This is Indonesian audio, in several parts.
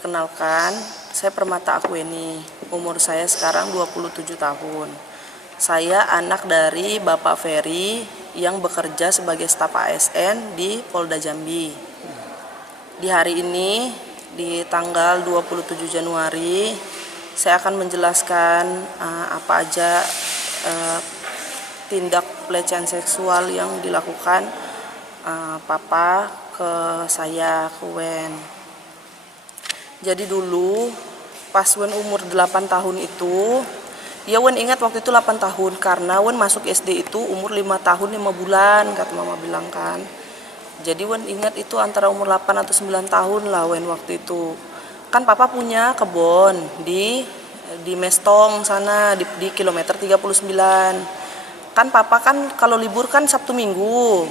Perkenalkan, saya Permata Akweni. Umur saya sekarang 27 tahun. Saya anak dari Bapak Ferry yang bekerja sebagai staf ASN di Polda Jambi. Di hari ini, di tanggal 27 Januari, saya akan menjelaskan apa aja tindak pelecehan seksual yang dilakukan Papa ke saya, ke Wen. Jadi dulu pas Wen umur 8 tahun itu, ya Wen ingat waktu itu 8 tahun karena Wen masuk SD itu umur 5 tahun 5 bulan, kata mama bilang kan. Jadi Wen ingat itu antara umur 8 atau 9 tahun lah Wen waktu itu. Kan Papa punya kebun di Mestong sana di kilometer 39. Kan Papa kan kalau libur kan Sabtu Minggu.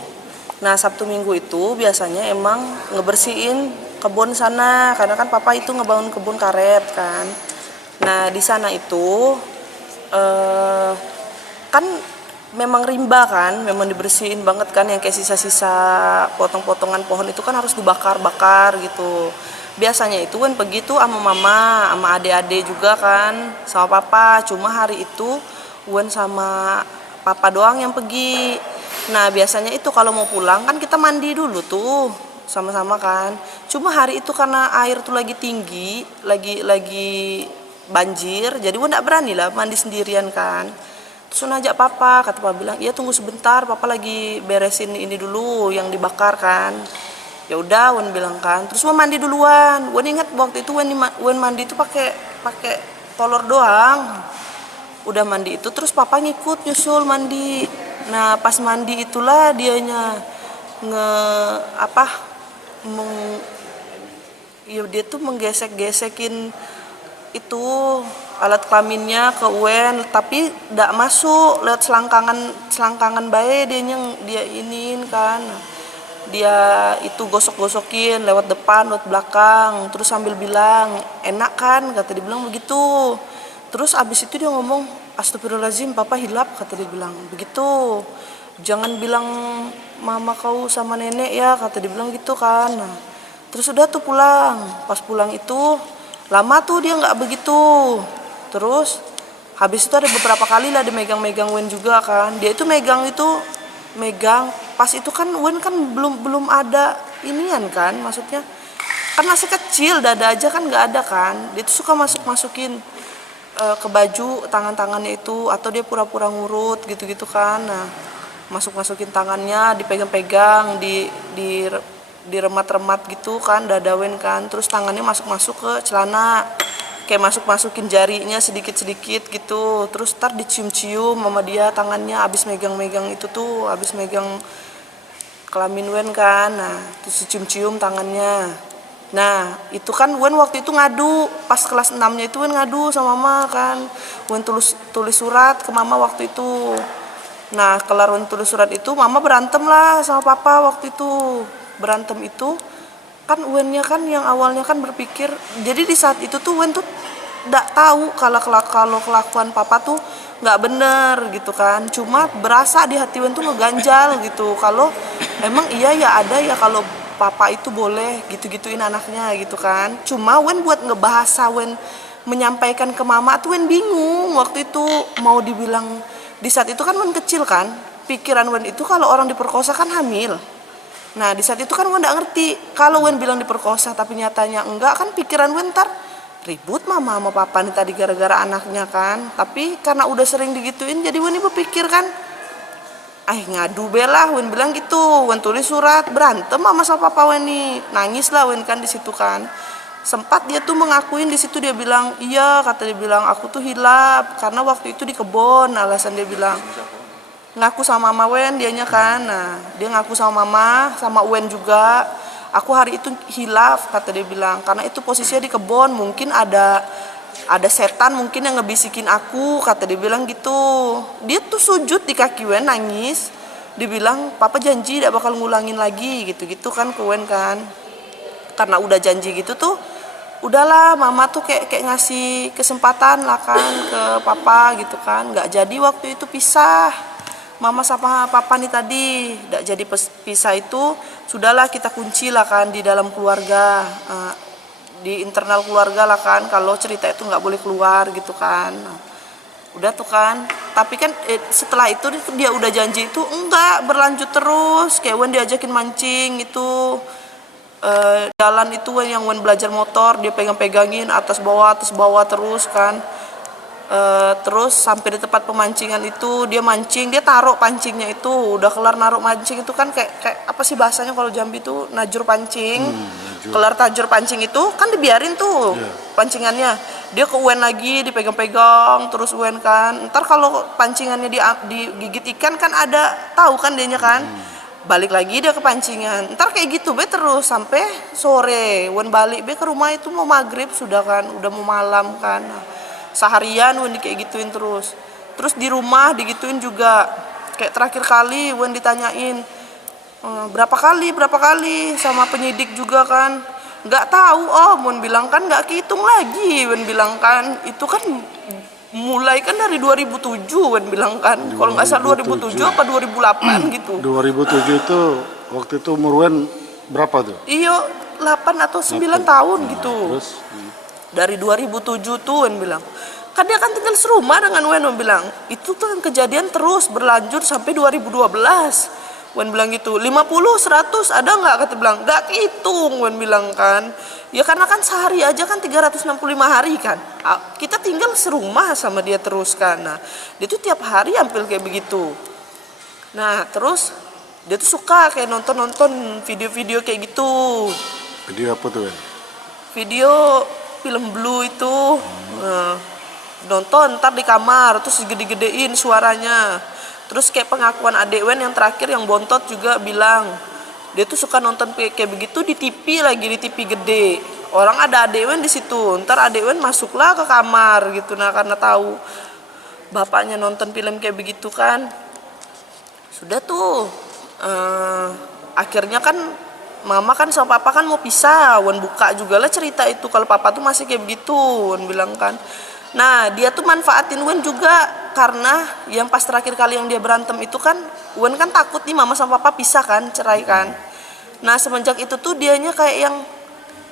Nah Sabtu Minggu itu biasanya emang ngebersihin kebun sana karena kan Papa itu ngebangun kebun karet kan. Nah di sana itu kan memang rimba kan, memang dibersihin banget kan, yang kayak sisa-sisa potong-potongan pohon itu kan harus dibakar-bakar gitu. Biasanya itu kan begitu sama mama, sama adik-adik juga kan, sama Papa. Cuma hari itu Wen sama Papa doang yang pergi. Nah biasanya itu kalau mau pulang kan kita mandi dulu tuh sama-sama kan. Cuma hari itu karena air tuh lagi tinggi, lagi banjir, jadi gue nggak berani lah mandi sendirian kan. Terus ngajak Papa, kata Papa bilang, iya tunggu sebentar, Papa lagi beresin ini dulu yang dibakar kan. Ya udah, Wen bilang kan. Terus Wen mandi duluan. Wen ingat waktu itu Wen mandi itu pakai tolor doang. Udah mandi itu terus Papa ngikut nyusul mandi. Nah pas mandi itulah dianya dia tuh menggesek-gesekin itu alat kelaminnya ke Wen, tapi tidak masuk lewat selangkangan bae dia iniin kan. Dia itu gosok-gosokin lewat depan, lewat belakang, terus sambil bilang, enak kan, kata dia bilang begitu. Terus abis itu dia ngomong, astagfirullahaladzim, Papa hilap, kata dia bilang begitu. Jangan bilang mama kau sama nenek ya, kata dia bilang gitu kan. Nah, terus udah tuh pulang. Pas pulang itu lama tuh dia nggak begitu. Terus habis itu ada beberapa kali lah dia megang-megang Wen juga kan. Dia itu megang pas itu kan Wen kan belum ada inian kan, maksudnya kan masih kecil, dada aja kan nggak ada kan. Dia tuh suka masukin ke baju tangan-tangannya itu, atau dia pura-pura ngurut gitu-gitu kan. Nah masukin tangannya, dipegang-pegang, diremat-remat gitu kan dada Wen kan. Terus tangannya masuk ke celana, kayak masukin jarinya sedikit-sedikit gitu. Terus ntar dicium-cium sama dia tangannya, abis megang-megang itu tuh, abis megang kelamin Wen kan. Nah terus dicium-cium tangannya. Nah itu kan Wen waktu itu ngadu, pas kelas 6-nya itu Wen ngadu sama mama kan. Wen tulis surat ke mama waktu itu. Nah kelar Wen tulis surat itu, mama berantem lah sama Papa waktu itu. Berantem itu kan Wennya kan yang awalnya kan berpikir, jadi di saat itu tuh Wen tuh nggak tahu kalau kelakuan Papa tuh nggak bener gitu kan. Cuma berasa di hati Wen tuh ngeganjal gitu, kalau emang iya ya ada ya kalau Papa itu boleh gitu-gituin anaknya gitu kan. Cuma Wen buat ngebahasa Wen menyampaikan ke mama tuh Wen bingung waktu itu mau dibilang. Di saat itu kan Wen kecil kan, pikiran Wen itu kalau orang diperkosa kan hamil. Nah di saat itu kan Wen gak ngerti, kalau Wen bilang diperkosa tapi nyatanya enggak, kan pikiran Wen ntar ribut mama sama Papa nih tadi gara-gara anaknya kan. Tapi karena udah sering digituin, jadi Wen berpikir kan, ngadu belah, Wen bilang gitu. Wen tulis surat, berantem mama sama Papa Wen nih, nangis lah Wen kan di situ kan. Sempat dia tuh mengakuin di situ, dia bilang iya, kata dia bilang aku tuh hilap karena waktu itu di kebon. Alasan dia bilang ngaku sama mama Wen dianya kan. Nah dia ngaku sama mama sama Wen juga, aku hari itu hilaf, kata dia bilang, karena itu posisinya di kebon, mungkin ada setan mungkin yang ngebisikin aku, kata dia bilang gitu. Dia tuh sujud di kaki Wen nangis, dibilang Papa janji tidak bakal ngulangin lagi gitu-gitu kan ke Wen kan. Karena udah janji gitu tuh, udahlah mama tuh kayak ngasih kesempatan lah kan ke Papa gitu kan. Nggak jadi waktu itu pisah, mama sama Papa nih tadi nggak jadi pisah itu, sudahlah kita kunci lah kan di dalam keluarga. di internal keluarga lah kan, kalau cerita itu nggak boleh keluar gitu kan. Nah, udah tuh kan, tapi kan setelah itu dia udah janji itu enggak berlanjut terus, kayak Wen diajakin mancing itu, jalan itu Wen yang Wen belajar motor dia pegang-pegangin atas bawah terus kan. Terus sampai di tempat pemancingan itu dia mancing, dia taruh pancingnya itu, udah kelar naruh mancing itu kan kayak apa sih bahasanya kalau Jambi itu najur pancing. Kelar tajur pancing itu kan dibiarin tuh pancingannya, dia ke Wen lagi dipegang-pegang terus Wen kan, ntar kalau pancingannya digigit ikan kan ada tahu kan dianya kan, balik lagi dia ke pancingan, ntar kayak gitu be terus sampai sore. Wen balik be ke rumah itu mau maghrib sudah kan, udah mau malam kan. Seharian Wen kayak gituin terus di rumah digituin juga. Kayak terakhir kali Wen ditanyain berapa kali sama penyidik juga kan, nggak tahu Wen bilang kan nggak kehitung lagi. Wen bilang kan itu kan mulai kan dari 2007 Wen bilang kan, kalau nggak salah 2007 apa 2008 gitu. 2007 itu waktu itu umur Wen berapa tuh? Iya 8 atau 9 tahun gitu. Terus Dari 2007 tuh Wen bilang kan dia kan tinggal serumah dengan Wen bilang itu tuh kan kejadian terus berlanjut sampai 2012. Wen bilang gitu, 50, 100 ada nggak, kata bilang nggak hitung. Wen bilang kan ya karena kan sehari aja kan 365 hari kan, kita tinggal serumah sama dia terus kan. Nah dia tuh tiap hari hampir kayak begitu. Nah terus dia tuh suka kayak nonton video-video kayak gitu. video apa tuh Wen? Video film Blue itu, nonton ntar di kamar terus gede-gedein suaranya. Terus kayak pengakuan adik Wen yang terakhir yang bontot juga bilang dia tuh suka nonton kayak begitu di TV lagi, di TV gede. Orang ada adik Wen di situ, ntar adik Wen masuklah ke kamar gitu. Nah karena tahu bapaknya nonton film kayak begitu kan, sudah tuh akhirnya kan mama kan sama papa kan mau pisah. Wen buka juga lah cerita itu kalau papa tuh masih kayak begitu, Wen bilang kan. Nah dia tuh manfaatin Wen juga karena yang pas terakhir kali yang dia berantem itu kan Wen kan takut nih mama sama papa pisah kan, cerai kan. Nah semenjak itu tuh dianya kayak yang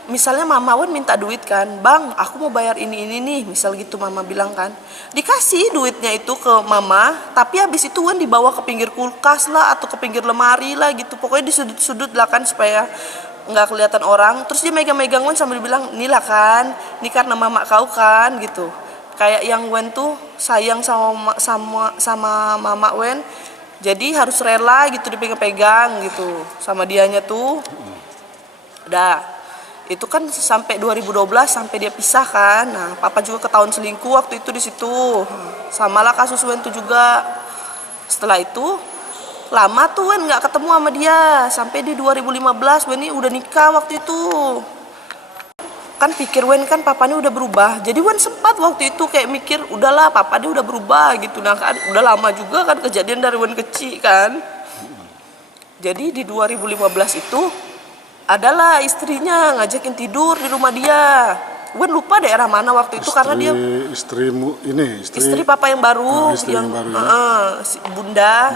misalnya mama Wen minta duit kan, bang aku mau bayar ini nih, misal gitu mama bilang kan, dikasih duitnya itu ke mama, tapi habis itu Wen dibawa ke pinggir kulkas lah atau ke pinggir lemari lah gitu, pokoknya di sudut-sudut lah kan supaya nggak kelihatan orang. Terus dia megang-megang Wen sambil bilang inilah kan, ini karena mama kau kan gitu. Kayak yang Wen tuh sayang sama mama Wen, jadi harus rela gitu dipegang-pegang gitu sama dianya tuh. Udah itu kan sampai 2012 sampai dia pisah kan. Nah papa juga ketahuan selingkuh waktu itu di situ, samalah kasus Wen tuh juga. Setelah itu lama tuh Wen nggak ketemu sama dia sampai di 2015 Wen ini udah nikah waktu itu. Kan pikir Wen kan papanya udah berubah, jadi Wen sempat waktu itu kayak mikir udahlah papa dia udah berubah gitu. Nah kan udah lama juga kan kejadian dari Wen kecil kan. Jadi di 2015 itu adalah istrinya ngajakin tidur di rumah dia. Wen lupa daerah mana waktu itu karena dia istri papa yang baru, yang baru, si Bunda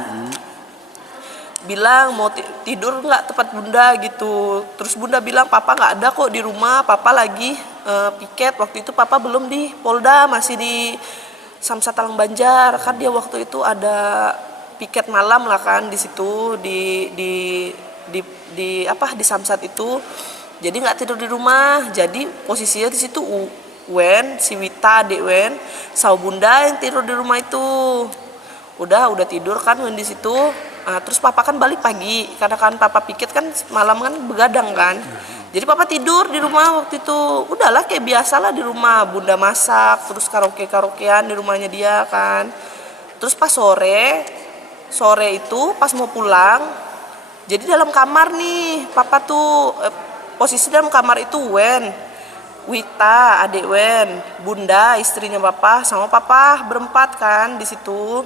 bilang mau tidur nggak tempat Bunda gitu. Terus Bunda bilang papa nggak ada kok di rumah, papa lagi piket. Waktu itu papa belum di Polda, masih di Samsat Talang Banjar kan. Dia waktu itu ada piket malam lah kan di situ di Samsat itu. Jadi nggak tidur di rumah, jadi posisinya di situ Wen, si Wita, adik Wen, sama Bunda yang tidur di rumah itu. Udah tidur kan Wen di situ. Nah, terus papa kan balik pagi karena kan papa piket kan malam kan begadang kan. Jadi papa tidur di rumah waktu itu. Udahlah kayak biasalah di rumah, Bunda masak, terus karaokean di rumahnya dia kan. Terus pas sore itu pas mau pulang, jadi dalam kamar nih papa tuh posisi dalam kamar itu Wen, Wita, adik Wen, Bunda, istrinya papa, sama papa berempat kan di situ.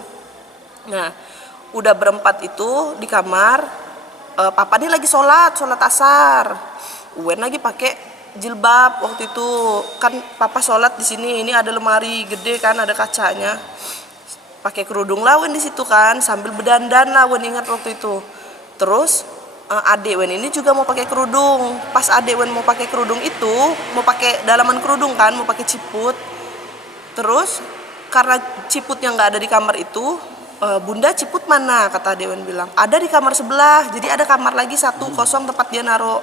Nah, udah berempat itu di kamar, papa nih lagi sholat asar. Wen lagi pakai jilbab waktu itu. Kan papa sholat di sini, ini ada lemari gede kan, ada kacanya. Pakai kerudung lah Wen di situ kan, sambil berdandan lah Wen ingat waktu itu. Terus adek Wen ini juga mau pakai kerudung. Pas adek Wen mau pakai kerudung itu, mau pakai dalaman kerudung kan, mau pakai ciput. Terus karena ciputnya nggak ada di kamar itu, bunda ciput mana, kata adek Wen bilang, ada di kamar sebelah. Jadi ada kamar lagi satu kosong tempat dia naruh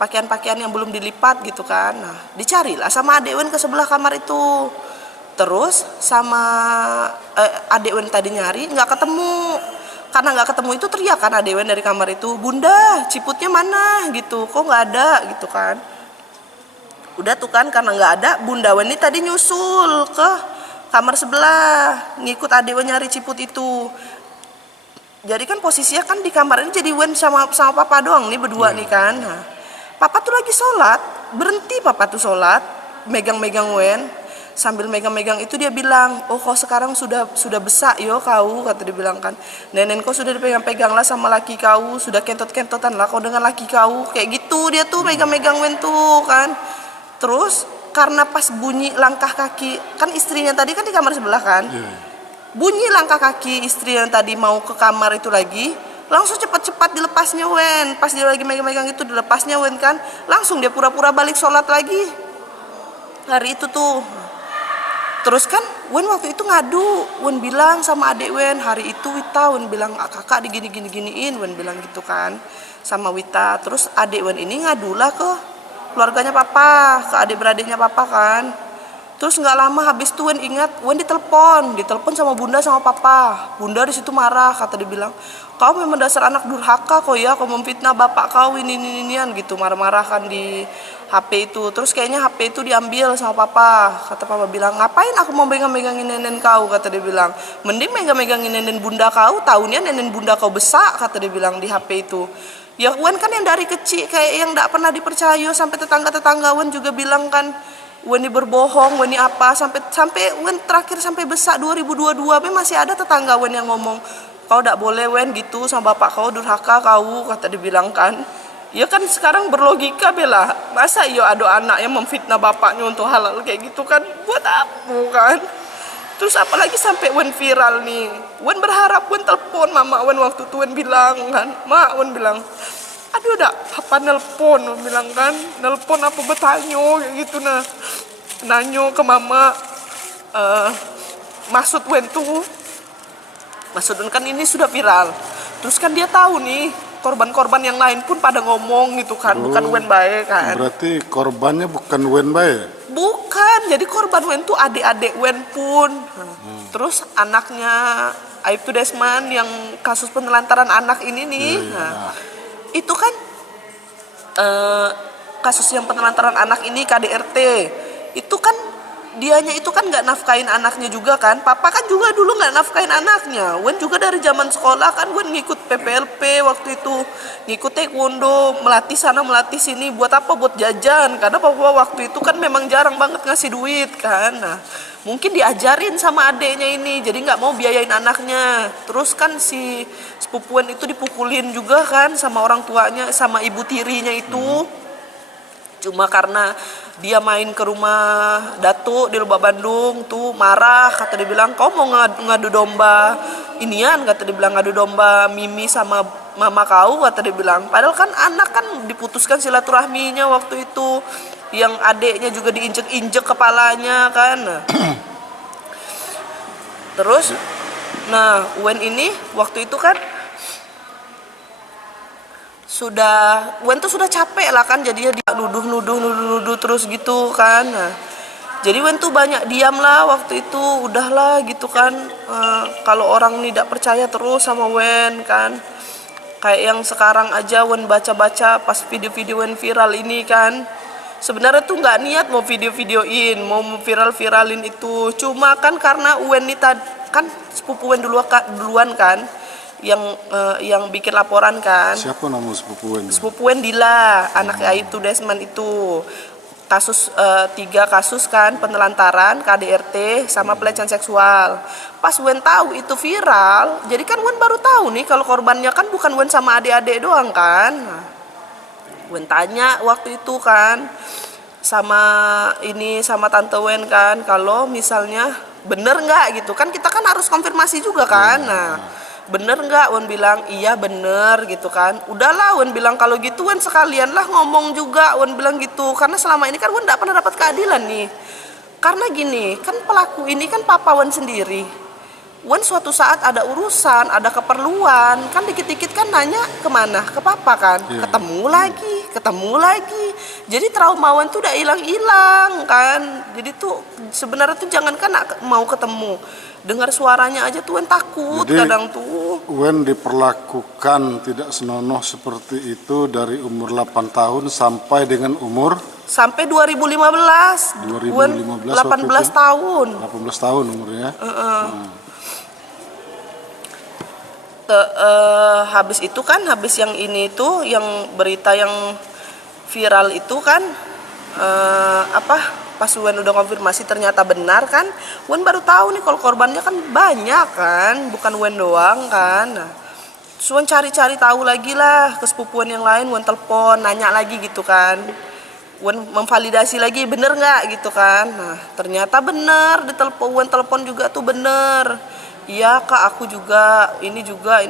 pakaian-pakaian yang belum dilipat gitu kan. Nah, dicarilah sama adek Wen ke sebelah kamar itu. Terus sama adek Wen tadi nyari nggak ketemu. Karena nggak ketemu itu teriak kan adek Wen dari kamar itu, bunda ciputnya mana gitu, kok nggak ada gitu kan. Udah tuh kan, karena nggak ada, bunda Wen ini tadi nyusul ke kamar sebelah ngikut adek Wen nyari ciput itu. Jadi kan posisinya kan di kamar ini jadi Wen sama papa doang nih berdua nih kan. Nah, papa tuh lagi sholat, berhenti papa tuh sholat, megang-megang Wen. Sambil megang-megang itu dia bilang, oh kau sekarang sudah besar yo kau, kata dia bilang kan. Nenek kau sudah dipegang-pegang lah sama laki kau, sudah kentot-kentotan lah kau dengan laki kau. Kayak gitu dia tuh megang-megang Wen tuh kan. Terus karena pas bunyi langkah kaki, kan istrinya tadi kan di kamar sebelah kan. Bunyi langkah kaki istri yang tadi mau ke kamar itu lagi, langsung cepat-cepat dilepasnya Wen. Pas dia lagi megang-megang itu dilepasnya Wen kan, langsung dia pura-pura balik sholat lagi. Hari itu tuh. Terus kan Wen waktu itu ngadu, Wen bilang sama adik Wen, hari itu Wita, Wen bilang kakak digini-giniin, Wen bilang gitu kan sama Wita. Terus adik Wen ini ngadulah ke keluarganya papa, ke adik beradiknya papa kan. Terus nggak lama habis tuh Wen ingat, Wen ditelepon sama bunda sama papa. Bunda di situ marah, kata dia bilang, kau memang dasar anak durhaka kau ya, kau memfitnah bapak kau ini gitu, marah-marah kan di HP itu. Terus kayaknya HP itu diambil sama papa. Kata papa bilang, ngapain aku mau megang-megangin nenek kau, kata dia bilang. Mending megang-megangin nenek bunda kau, tahunya nenek bunda kau besar, kata dia bilang di HP itu. Ya Wen kan yang dari kecil kayak yang gak pernah dipercaya, sampai tetangga-tetangga Wen juga bilang kan, Wen ini berbohong, Wen ini apa, sampai Wen terakhir sampai besar 2022 masih ada tetangga Wen yang ngomong, kau gak boleh Wen gitu sama bapak kau, durhaka kau, kata dia bilang kan. Ya kan sekarang berlogika bela, masa iya ada anak yang memfitnah bapaknya untuk halal kayak gitu kan, buat apa kan. Terus apalagi sampai Wen viral nih, Wen berharap Wen telepon mama Wen waktu itu. Wen bilang kan, mak, Wen bilang, aduh dak apa nelpon, Wen bilang kan, nelpon apa bertanya kayak gitu. Nah, nanyo ke mama, maksud Wen tuh, maksud Wen kan ini sudah viral, terus kan dia tahu nih korban-korban yang lain pun pada ngomong gitu kan, bukan Wen baik kan. Berarti korbannya bukan Wen baik? Bukan, jadi korban Wen tuh adik-adik Wen pun. Terus anaknya Aibtu Desman yang kasus penelantaran anak ini nih. Nah, itu kan kasus yang penelantaran anak ini KDRT. Itu kan dianya itu kan nggak nafkain anaknya juga kan. Papa kan juga dulu nggak nafkain anaknya. Wen juga dari zaman sekolah kan Wen ngikut PPLP waktu itu, ngikut taekwondo, melatih sana melatih sini. Buat apa? Buat jajan. Karena papa waktu itu kan memang jarang banget ngasih duit kan. Nah, mungkin diajarin sama adeknya ini, jadi nggak mau biayain anaknya. Terus kan si sepupu Wen itu dipukulin juga kan sama orang tuanya, sama ibu tirinya itu. Cuma karena dia main ke rumah Datuk di Lebak Bandung tuh marah, kata dia bilang, kau mau ngadu domba inian, kata dia bilang, ngadu domba Mimi sama mama kau, kata dia bilang. Padahal kan anak kan diputuskan silaturahminya waktu itu, yang adeknya juga diinjek-injek kepalanya kan. Terus nah Wen ini waktu itu kan Wen tuh sudah capek lah kan, jadinya dia nuduh terus gitu kan. Nah, jadi Wen tuh banyak diam lah waktu itu, udahlah gitu kan. Kalau orang tidak percaya terus sama Wen kan, kayak yang sekarang aja Wen baca-baca pas video-video Wen viral ini kan, sebenarnya tuh nggak niat mau video-videoin, mau viral-viralin itu, cuma kan karena Wen ini kan sepupu Wen duluan kan, yang bikin laporan kan. Siapa nama sepupu Wen? Sepupu Wen Dila, anak Aibtu Desman itu. Kasus 3 kasus kan, penelantaran, KDRT, sama pelecehan seksual. Pas Wen tahu itu viral, jadi kan Wen baru tahu nih kalau korbannya kan bukan Wen sama adik-adik doang kan. Nah, Wen tanya waktu itu kan sama tante Wen kan, kalau misalnya bener nggak gitu kan, kita kan harus konfirmasi juga kan. Nah, bener nggak? Wen bilang iya bener gitu kan. Udahlah Wen bilang kalau gitu Wen sekalian lah ngomong juga, Wen bilang gitu, karena selama ini kan Wen nggak pernah dapat keadilan nih. Karena gini kan pelaku ini kan papa Wen sendiri. Wen suatu saat ada urusan, ada keperluan, kan dikit-dikit kan nanya kemana? Ke papa kan, ketemu lagi. Jadi trauma Wen tuh udah hilang-hilang kan. Jadi tuh sebenarnya tuh jangankan mau ketemu, dengar suaranya aja tuh Wen takut. Jadi, kadang tuh Wen diperlakukan tidak senonoh seperti itu dari umur 8 tahun sampai dengan umur? Sampai 2015. 2015 18 tahun. 18 tahun umurnya. Habis itu kan, habis yang ini tuh, yang berita yang viral itu kan, pas Wen udah konfirmasi ternyata benar kan, Wen baru tahu nih kalau korbannya kan banyak kan, bukan Wen doang kan. Nah, terus Wen cari-cari tahu lagi lah ke sepupuan yang lain, Wen telepon nanya lagi gitu kan, Wen memvalidasi lagi bener nggak gitu kan. Nah ternyata bener, Wen telepon juga tuh bener. Iya kak, aku juga, ini juga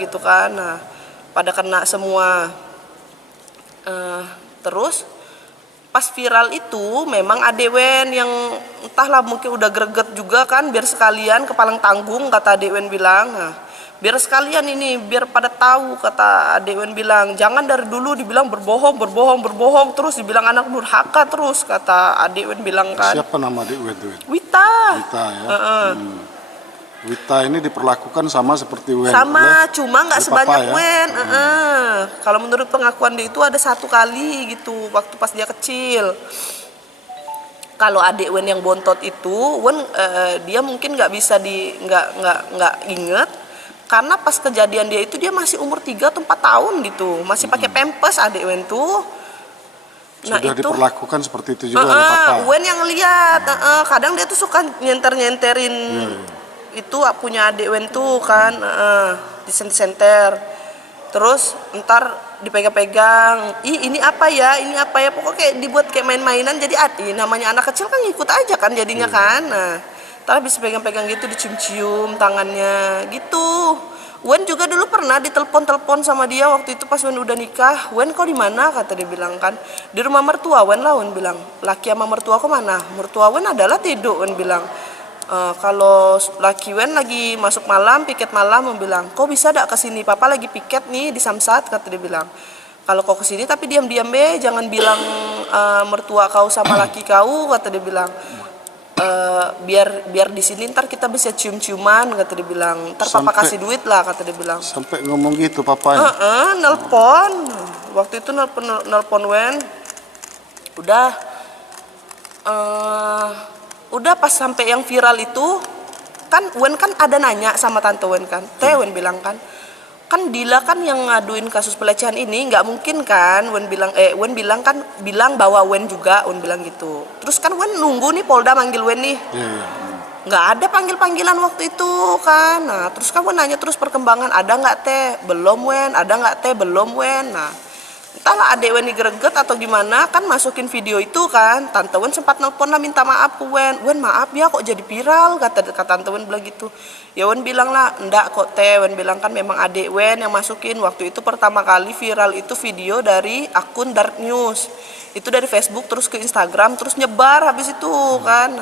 gitu kan. Nah pada kena semua. Terus pas viral itu memang adek Wen yang entahlah mungkin udah greget juga kan, biar sekalian kepalang tanggung kata adek Wen bilang. Nah, biar sekalian ini, biar pada tahu kata adek Wen bilang, jangan dari dulu dibilang berbohong terus dibilang anak durhaka terus kata adek Wen bilang kan. Siapa nama adek Wen itu? Wita. Wita ya. Wita ini diperlakukan sama seperti Wen. Sama, cuma nggak sebanyak ya? Wen. Kalau menurut pengakuan dia itu ada 1 kali gitu, waktu pas dia kecil. Kalau adik Wen yang bontot itu, Wen dia mungkin nggak bisa nggak inget, karena pas kejadian dia itu dia masih umur 3 atau 4 tahun gitu, masih pakai pampers adik Wen tuh. Nah, sudah itu diperlakukan seperti itu juga oleh papa. Wen yang lihat, kadang dia tuh suka nyenterin itu punya adik Wen tuh kan, di senter. Terus ntar dipegang-pegang, ini apa ya, pokoknya kayak dibuat kayak main-mainan. Jadi namanya anak kecil kan ngikut aja kan jadinya kan. Nah ntar habis pegang-pegang gitu, dicium-cium tangannya gitu. Wen juga dulu pernah ditelepon sama dia waktu itu pas Wen udah nikah. Wen kau di mana? Kata dia bilang kan, di rumah mertua Wen lah. Wen bilang, laki sama mertua kau mana? Mertua Wen adalah tidur. Wen bilang, kalau laki Wen lagi masuk malam, piket malam, bilang, kau bisa dak kesini, papa lagi piket nih di Samsat, kata dia bilang. Kalau kau kesini tapi diam-diam jangan bilang mertua kau sama laki kau, kata dia bilang. Biar di sini ntar kita bisa cium-ciuman, kata dia bilang. Ntar papa kasih duit lah, kata dia bilang. Sampai ngomong gitu papanya? Nelpon. Waktu itu nelpon Wen. Udah pas sampai yang viral itu kan, Wen kan ada nanya sama tante Wen kan, Wen bilang kan Dila kan yang ngaduin kasus pelecehan ini, nggak mungkin kan. Wen bilang bahwa Wen juga, Wen bilang gitu. Terus kan Wen nunggu nih Polda manggil Wen nih. Nggak ada panggil-panggilan waktu itu kan. Nah terus kan Wen nanya terus perkembangan, ada nggak teh? Belum Wen. Ada nggak teh? Belum Wen. Nah entahlah adek Wen greget atau gimana kan, masukin video itu kan. Tante Wen sempat nelpon lah minta maaf ke Wen. Wen maaf ya kok jadi viral, kata tante Wen bilang gitu. Ya Wen bilang lah enggak kok teh. Wen bilang kan memang adek Wen yang masukin. Waktu itu pertama kali viral itu video dari akun Dark News, itu dari Facebook terus ke Instagram terus nyebar habis itu kan.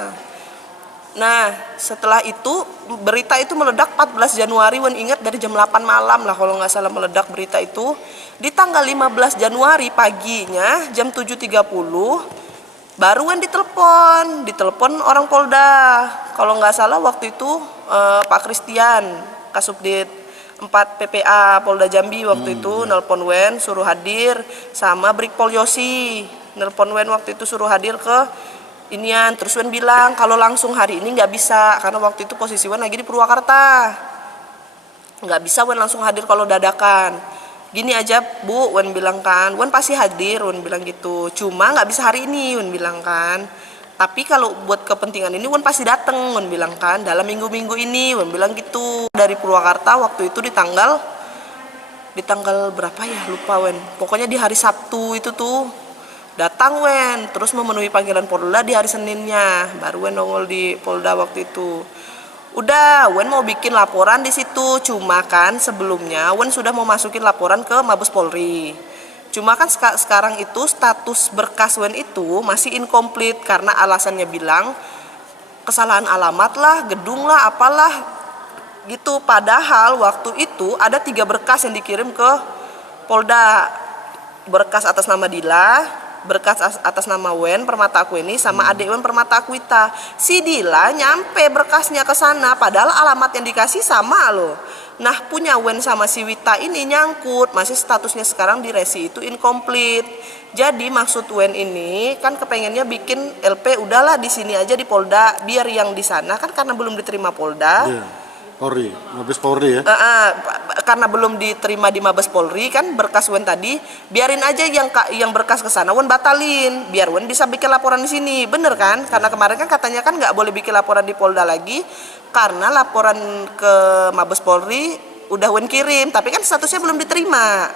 Nah setelah itu berita itu meledak 14 Januari. Wen ingat dari jam 8 malam lah kalau nggak salah meledak berita itu. Di tanggal 15 Januari paginya jam 7.30 baru Wen ditelepon orang Polda. Kalau nggak salah waktu itu Pak Christian, Kasubdit 4 PPA Polda Jambi waktu itu nelpon Wen suruh hadir, sama Brigpol Yosi nelpon Wen waktu itu suruh hadir ke inian. Terus Wen bilang kalau langsung hari ini nggak bisa, karena waktu itu posisi Wen lagi di Purwakarta, nggak bisa Wen langsung hadir kalau dadakan. Gini aja Bu, Wen bilang kan, Wen pasti hadir, Wen bilang gitu. Cuma nggak bisa hari ini, Wen bilang kan. Tapi kalau buat kepentingan ini Wen pasti dateng, Wen bilang kan. Dalam minggu-minggu ini, Wen bilang gitu. Dari Purwakarta waktu itu di tanggal berapa ya, lupa Wen. Pokoknya di hari Sabtu itu tuh datang Wen, terus memenuhi panggilan Polda di hari Seninnya. Baru Wen nongol di Polda waktu itu. Udah, Wen mau bikin laporan di situ. Cuma kan sebelumnya Wen sudah mau masukin laporan ke Mabes Polri. Cuma kan sekarang itu status berkas Wen itu masih incomplete karena alasannya bilang kesalahan alamat lah, gedung lah, apalah gitu. Padahal waktu itu ada 3 berkas yang dikirim ke Polda. Berkas atas nama Dila, berkas atas nama Wen Permata Akueni, sama adik Wen Permata Akuita. Si Dila nyampe berkasnya ke sana, padahal alamat yang dikasih sama loh. Nah punya Wen sama si Wita ini nyangkut, masih statusnya sekarang di resi itu incomplete. Jadi maksud Wen ini kan kepengennya bikin LP udahlah di sini aja di Polda, biar yang di sana kan karena belum diterima Polda. Iya. Polri, Mabes Polri ya. Karena belum diterima di Mabes Polri kan berkas Wen tadi, biarin aja yang berkas ke sana Wen batalin, biar Wen bisa bikin laporan di sini, bener kan? Karena kemarin kan katanya kan nggak boleh bikin laporan di Polda lagi, karena laporan ke Mabes Polri udah Wen kirim, tapi kan statusnya belum diterima.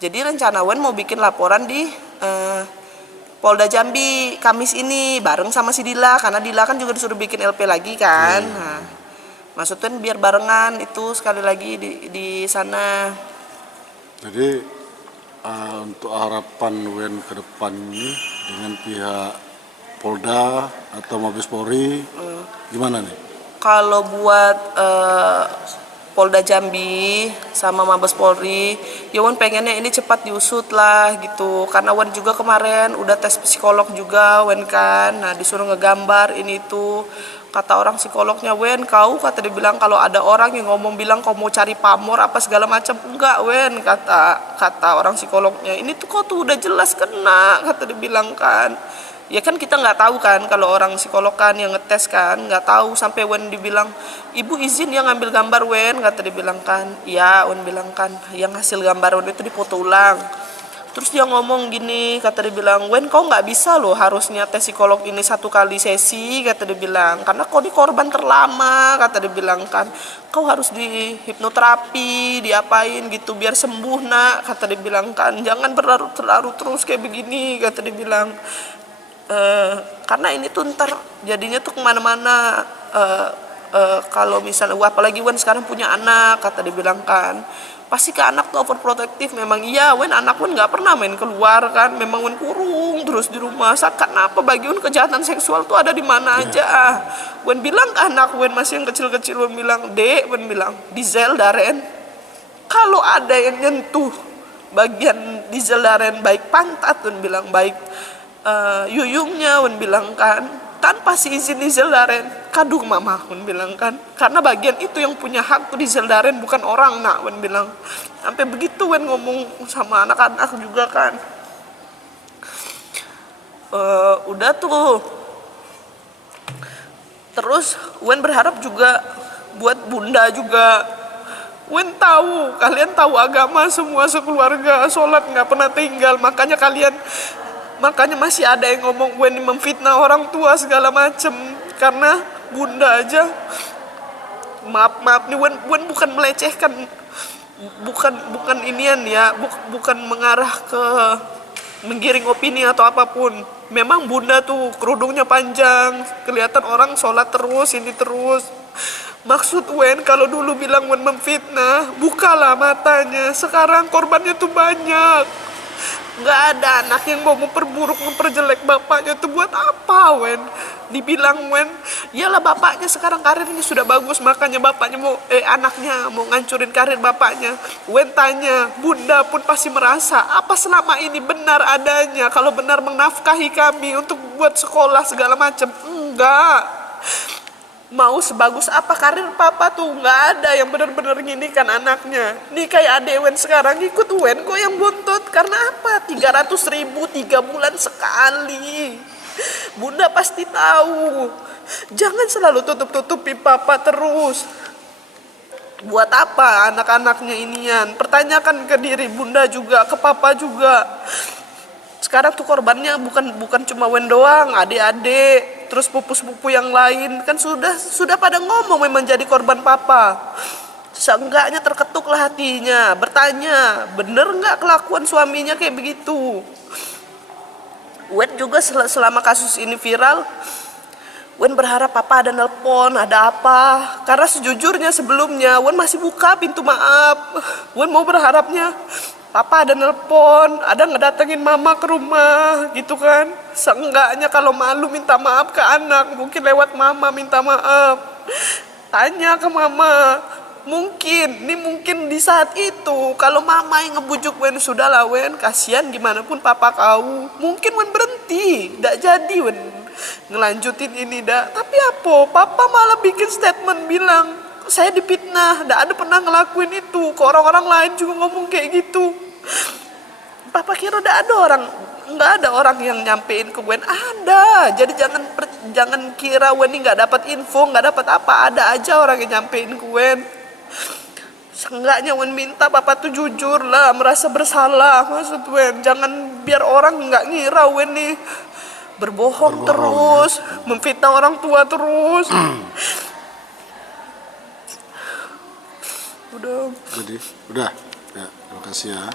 Jadi rencana Wen mau bikin laporan di Polda Jambi Kamis ini bareng sama si Dila, karena Dila kan juga disuruh bikin LP lagi kan. Nah, maksudnya biar barengan itu sekali lagi di sana. Jadi untuk harapan Wen ke depan ini dengan pihak Polda atau Mabes Polri gimana nih? Kalau buat Polda Jambi sama Mabes Polri, ya Wen pengennya ini cepat diusut lah gitu. Karena Wen juga kemarin udah tes psikolog juga Wen kan. Nah disuruh ngegambar ini itu. Kata orang psikolognya, Wen kau kata dia bilang kalau ada orang yang ngomong bilang kau mau cari pamor apa segala macam, enggak Wen, kata orang psikolognya, ini tuh kau tuh udah jelas kena, kata dia bilang kan. Ya kan kita nggak tahu kan kalau orang psikolog kan yang ngetes kan, nggak tahu. Sampai Wen dibilang, ibu izin ya ngambil gambar Wen, kata dia bilang kan. Iya Wen bilang kan, yang hasil gambar Wen itu dipoto ulang. Terus dia ngomong gini, kata dia bilang, Wen kau nggak bisa loh harusnya tes psikolog ini 1 kali sesi, kata dia bilang, karena kau di korban terlama, kata dia bilang kan, kau harus di hipnoterapi, diapain gitu biar sembuh nak, kata dia bilang kan, jangan berlarut-larut terus kayak begini, kata dia bilang. Karena ini tuh ntar jadinya tuh kemana-mana. Kalau misalnya apalagi Wen sekarang punya anak, kata dia bilang kan, pasti ke anak tuh overprotective. Memang iya Wen, anak Wen nggak pernah main keluar kan, memang Wen kurung terus di rumah. Kenapa bagi Wen kejahatan seksual tuh ada di mana aja. Wen bilang ke anak Wen masih yang kecil-kecil, Wen bilang, Dek, Wen bilang, Diesel Daren, kalau ada yang nyentuh bagian Diesel Daren, baik pantat Wen bilang, baik yuyungnya Wen bilang kan, tanpa si izin Diesel Daren, kadung mama Wen bilang kan, karena bagian itu yang punya hak tuh Diesel Daren, bukan orang nak, Wen bilang. Sampai begitu Wen ngomong sama anak-anak juga kan. Udah tuh. Terus Wen berharap juga buat bunda juga. Wen tahu, kalian tahu agama semua sekeluarga, sholat nggak pernah tinggal, makanya masih ada yang ngomong Wen memfitnah orang tua segala macem. Karena bunda aja, maaf nih Wen bukan melecehkan, bukan inian ya, bukan mengarah ke menggiring opini atau apapun. Memang bunda tuh kerudungnya panjang, kelihatan orang sholat terus, ini terus. Maksud Wen kalau dulu bilang Wen memfitnah, bukalah matanya, sekarang korbannya tuh banyak. Nggak ada anak yang mau memperburuk, memperjelek bapaknya tuh buat apa Wen? Dibilang Wen, iyalah bapaknya sekarang karirnya sudah bagus, makanya bapaknya anaknya mau ngancurin karir bapaknya. Wen tanya, bunda pun pasti merasa, apa selama ini benar adanya, kalau benar menafkahi kami untuk buat sekolah segala macam? Enggak. Mau sebagus apa karir papa tuh nggak ada yang benar-benar gini kan anaknya. Nih kayak adek Wen sekarang ikut Wen kok yang buntut. Karena apa? 300.000 3 bulan sekali. Bunda pasti tahu. Jangan selalu tutup-tutupi papa terus. Buat apa anak-anaknya inian? Pertanyakan ke diri bunda juga, ke papa juga. Sekarang tuh korbannya bukan cuma Wen doang, adik-adik, terus pupu-pupu yang lain kan sudah pada ngomong memang jadi korban papa. Seenggaknya terketuklah hatinya, bertanya, bener nggak kelakuan suaminya kayak begitu? Wen juga selama kasus ini viral, Wen berharap papa ada nelpon, ada apa. Karena sejujurnya sebelumnya Wen masih buka pintu maaf. Wen mau berharapnya papa ada nelpon, ada ngedatengin mama ke rumah gitu kan. Seenggaknya kalau malu minta maaf ke anak, mungkin lewat mama minta maaf. Tanya ke mama. Mungkin di saat itu kalau mama yang ngebujuk Wen, sudahlah Wen, kasihan gimana pun papa kau. Mungkin Wen berhenti, ndak jadi Wen ngelanjutin ini dah. Tapi apa? Papa malah bikin statement bilang saya dipitnah, ndak ada pernah ngelakuin itu. Ke orang-orang lain juga ngomong kayak gitu. Papa kira nggak ada orang yang nyampein ke Wen. Ada. Jadi jangan kira Wen ini nggak dapat info, nggak dapat apa. Ada aja orang yang nyampein ke Wen. Seenggaknya Wen minta papa tuh jujur lah, merasa bersalah maksud Wen. Jangan biar orang nggak ngira Wen nih berbohong terus, memfitnah orang tua terus. Udah, ya, terima kasih ya.